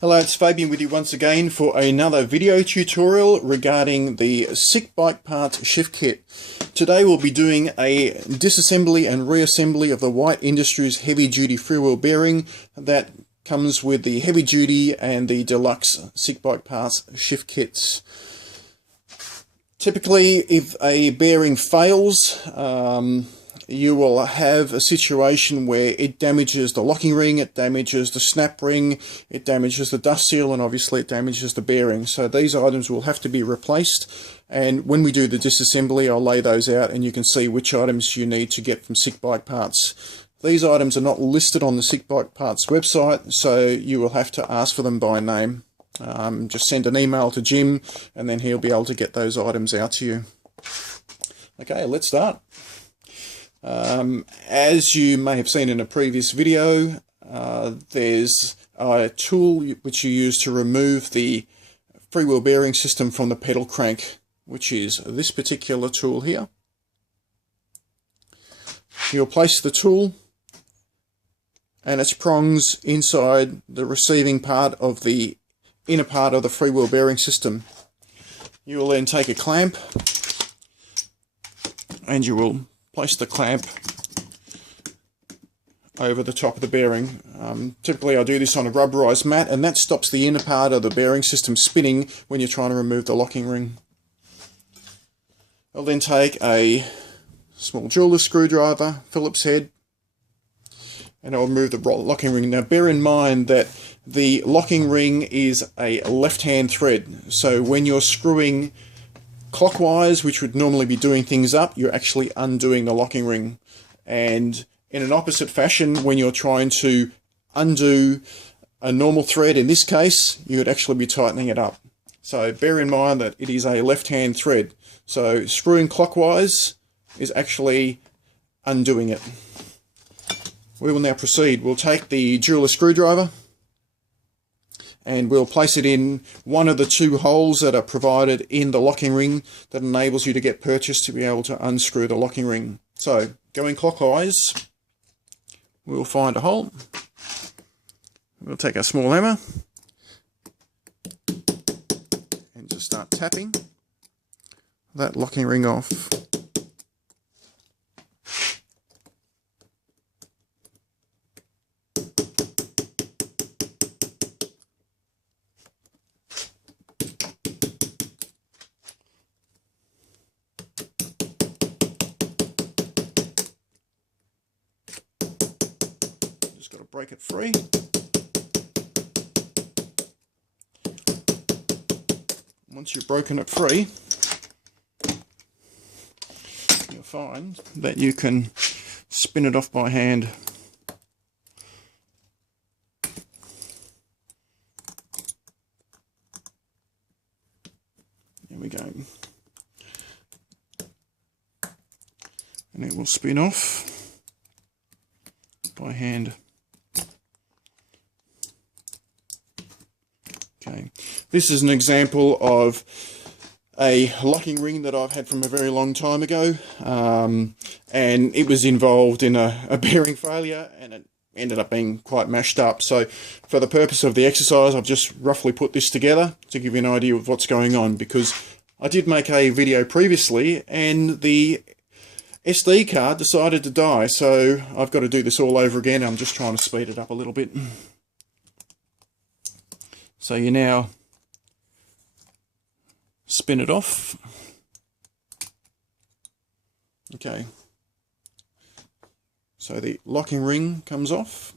Hello, it's Fabian with you once again for another video tutorial regarding the SickBikeParts shift kit. Today we'll be doing a disassembly and reassembly of the White Industries heavy duty freewheel bearing that comes with the heavy duty and the deluxe SickBikeParts shift kits. Typically, if a bearing fails, you will have a situation where it damages the locking ring, it damages the snap ring, it damages the dust seal, and obviously it damages the bearing. So these items will have to be replaced, and when we do the disassembly I'll lay those out and you can see which items you need to get from SickBikeParts. These items are not listed on the SickBikeParts website, so you will have to ask for them by name. Just send an email to Jim and then he'll be able to get those items out to you. Okay, let's start. As you may have seen in a previous video, there's a tool which you use to remove the freewheel bearing system from the pedal crank, which is this particular tool here. You'll place the tool and its prongs inside the receiving part of the inner part of the freewheel bearing system. You will then take a clamp and you will place the clamp over the top of the bearing. Typically I do this on a rubberized mat, and that stops the inner part of the bearing system spinning when you're trying to remove the locking ring. I'll then take a small jeweler's screwdriver, Phillips head, and I'll remove the locking ring. Now bear in mind that the locking ring is a left-hand thread, so when you're screwing clockwise, which would normally be doing things up, you're actually undoing the locking ring. And in an opposite fashion, when you're trying to undo a normal thread, in this case, you would actually be tightening it up. So bear in mind that it is a left-hand thread. So screwing clockwise is actually undoing it. We will now proceed. We'll take the jeweler's screwdriver and we'll place it in one of the two holes that are provided in the locking ring that enables you to get purchase to be able to unscrew the locking ring. So going clockwise, we'll find a hole. We'll take our small hammer and just start tapping that locking ring off. Just got to break it free. Once you've broken it free, you'll find that you can spin it off by hand. There we go. And it will spin off by hand. Okay, this is an example of a locking ring that I've had from a very long time ago, and it was involved in a bearing failure and it ended up being quite mashed up. So for the purpose of the exercise, I've just roughly put this together to give you an idea of what's going on, because I did make a video previously and the SD card decided to die, so I've got to do this all over again. I'm just trying to speed it up a little bit. So you now spin it off. Okay. So the locking ring comes off.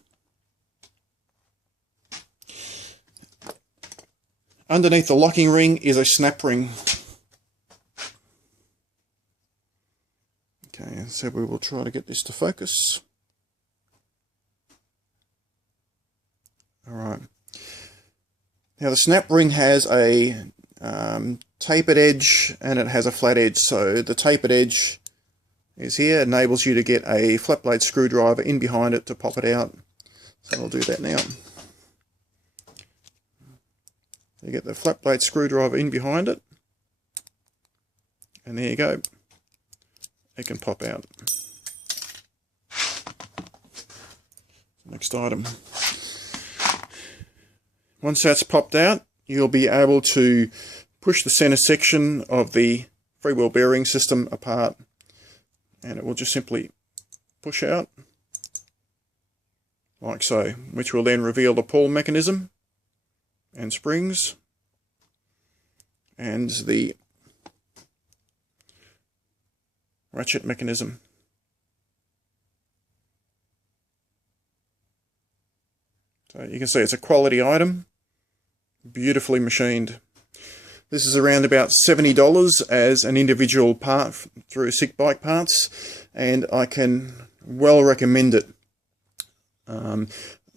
Underneath the locking ring is a snap ring. Okay, so we will try to get this to focus. Alright. Now the snap ring has a tapered edge and it has a flat edge. So the tapered edge is here, enables you to get a flat blade screwdriver in behind it to pop it out. So I'll do that now. You get the flat blade screwdriver in behind it, and there you go. It can pop out. Next item. Once that's popped out, you'll be able to push the center section of the freewheel bearing system apart, and it will just simply push out like so, which will then reveal the pawl mechanism and springs and the ratchet mechanism. So you can see it's a quality item, beautifully machined. This is around about $70 as an individual part through SickBikeParts, and I can well recommend it.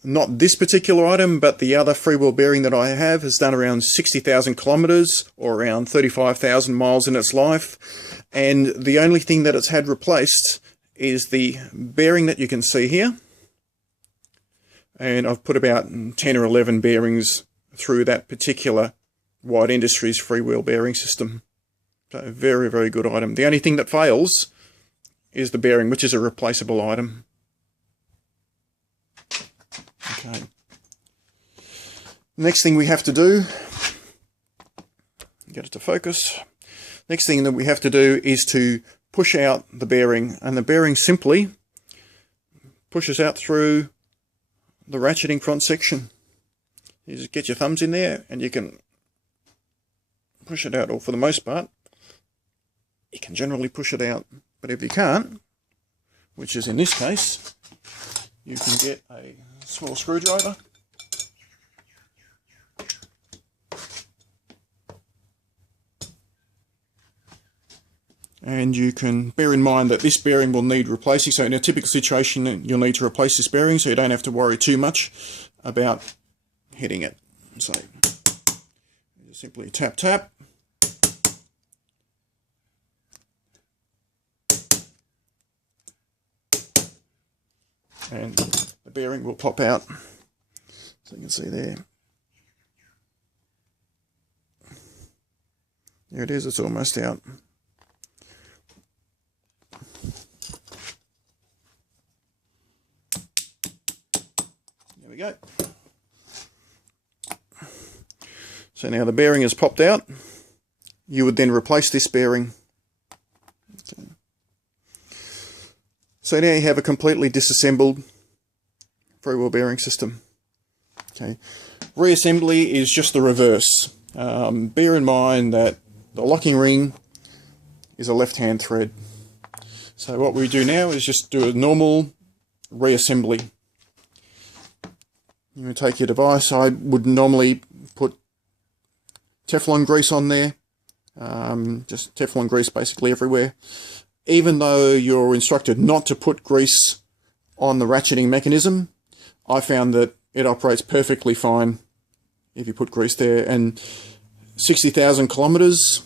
Not this particular item, but the other freewheel bearing that I have has done around 60,000 kilometers or around 35,000 miles in its life, and the only thing that it's had replaced is the bearing that you can see here, and I've put about 10 or 11 bearings through that particular White Industries Freewheel bearing system. So very, very good item. The only thing that fails is the bearing, which is a replaceable item. Okay. Next thing we have to do, get it to focus. Next thing that we have to do is to push out the bearing, and the bearing simply pushes out through the ratcheting front section. You just get your thumbs in there and you can push it out, or for the most part you can generally push it out. But if you can't, which is in this case, you can get a small screwdriver and you can bear in mind that this bearing will need replacing. So in a typical situation you'll need to replace this bearing, so you don't have to worry too much about hitting it. So you simply tap tap, and the bearing will pop out. So you can see there. There it is, it's almost out. There we go. So now the bearing has popped out. You would then replace this bearing. Okay. So now you have a completely disassembled freewheel bearing system. Okay. Reassembly is just the reverse. Bear in mind that the locking ring is a left-hand thread. So what we do now is just do a normal reassembly. You would take your device. I would normally put Teflon grease on there, just Teflon grease basically everywhere. Even though you're instructed not to put grease on the ratcheting mechanism, I found that it operates perfectly fine if you put grease there. And 60,000 kilometers,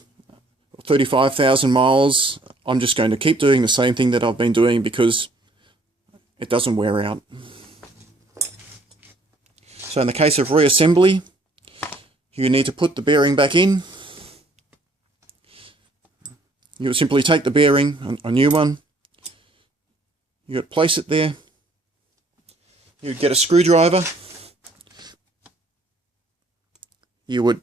35,000 miles, I'm just going to keep doing the same thing that I've been doing because it doesn't wear out. So in the case of reassembly, you need to put the bearing back in. You would simply take the bearing, a new one, you would place it there, you would get a screwdriver, you would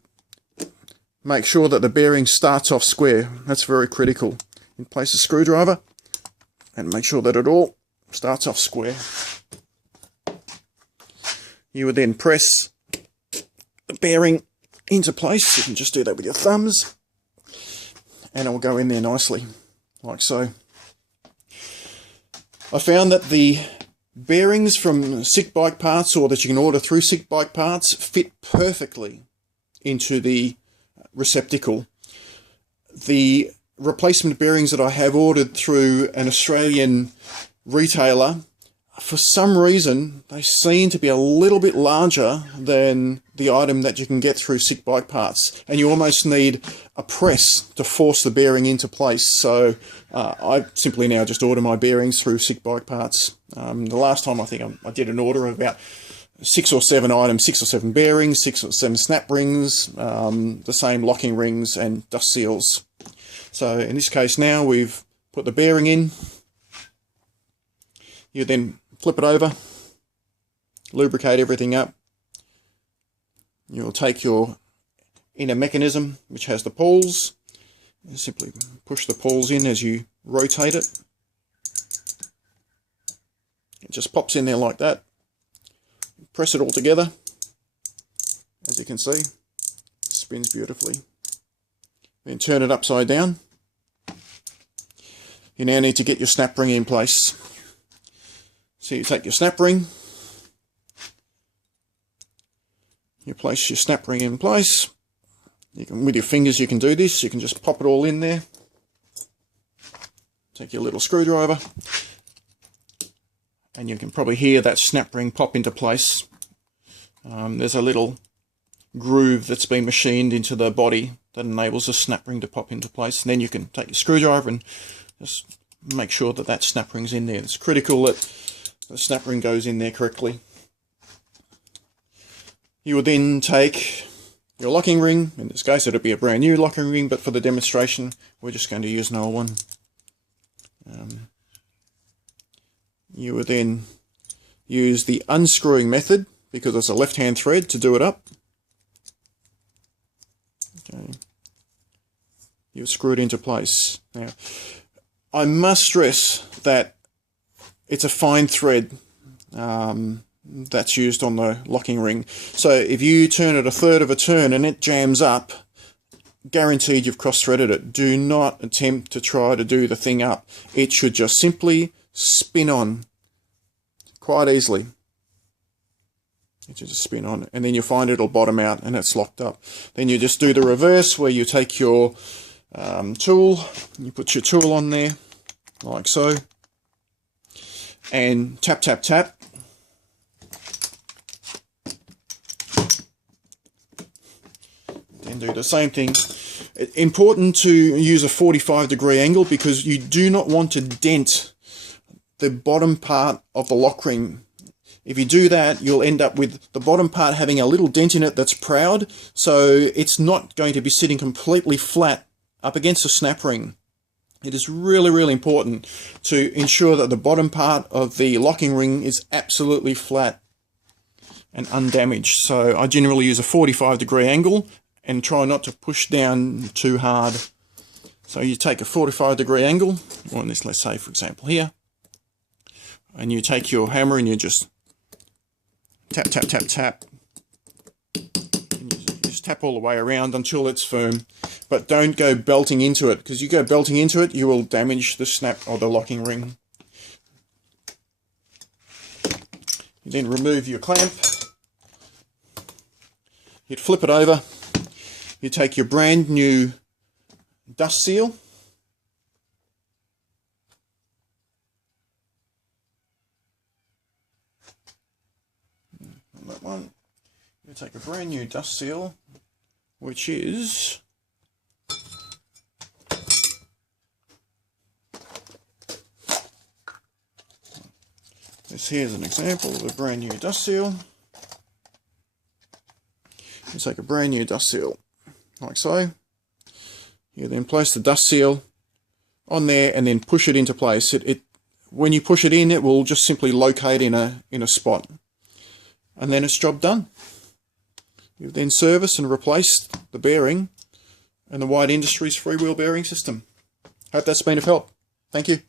make sure that the bearing starts off square. That's very critical. You place a screwdriver and make sure that it all starts off square. You would then press the bearing into place. You can just do that with your thumbs, and it will go in there nicely, like so. I found that the bearings from SickBikeParts, or that you can order through SickBikeParts, fit perfectly into the receptacle. The replacement bearings that I have ordered through an Australian retailer, for some reason, they seem to be a little bit larger than the item that you can get through SickBikeParts, and you almost need a press to force the bearing into place. So I simply now just order my bearings through SickBikeParts. The last time I think I did an order of about 6 or 7 items, 6 or 7 bearings, 6 or 7 snap rings, the same locking rings and dust seals. So in this case now we've put the bearing in. You then flip it over, lubricate everything up, You'll take your inner mechanism, which has the pawls, and simply push the pawls in as you rotate it. It just pops in there like that. Press it all together. As you can see, it spins beautifully. Then turn it upside down. You now need to get your snap ring in place. So you take your snap ring, you place your snap ring in place. You can, with your fingers you can do this, you can just pop it all in there. Take your little screwdriver, and you can probably hear that snap ring pop into place. There's a little groove that's been machined into the body that enables the snap ring to pop into place. And then you can take your screwdriver and just make sure that that snap ring's in there. It's critical that the snap ring goes in there correctly. You will then take your locking ring. In this case it'll be a brand new locking ring, but for the demonstration we're just going to use an old one. You will then use the unscrewing method, because it's a left-hand thread, to do it up. Okay. You screw it into place. Now, I must stress that it's a fine thread that's used on the locking ring. So if you turn it a third of a turn and it jams up, guaranteed you've cross-threaded it. Do not attempt to try to do the thing up. It should just simply spin on quite easily. It should just spin on, and then you'll find it'll bottom out and it's locked up. Then you just do the reverse, where you take your tool, you put your tool on there like so, and tap tap tap. Then do the same thing. It's important to use a 45-degree angle, because you do not want to dent the bottom part of the lock ring. If you do that, you'll end up with the bottom part having a little dent in it that's proud, so it's not going to be sitting completely flat up against the snap ring. It is really, really important to ensure that the bottom part of the locking ring is absolutely flat and undamaged. So I generally use a 45-degree angle and try not to push down too hard. So you take a 45-degree angle, or in this, let's say for example here, and you take your hammer and you just tap, tap, tap, tap. And you just tap all the way around until it's firm. But don't go belting into it, because you go belting into it, you will damage the snap or the locking ring. You then remove your clamp. You'd flip it over. You take your brand new dust seal. That one. You take a brand new dust seal, which is this. Here's an example of a brand new dust seal. You take a brand new dust seal like so. You then place the dust seal on there and then push it into place. When you push it in, it will just simply locate in a spot. And then it's job done. You've then serviced and replaced the bearing and the White Industries freewheel bearing system. Hope that's been of help. Thank you.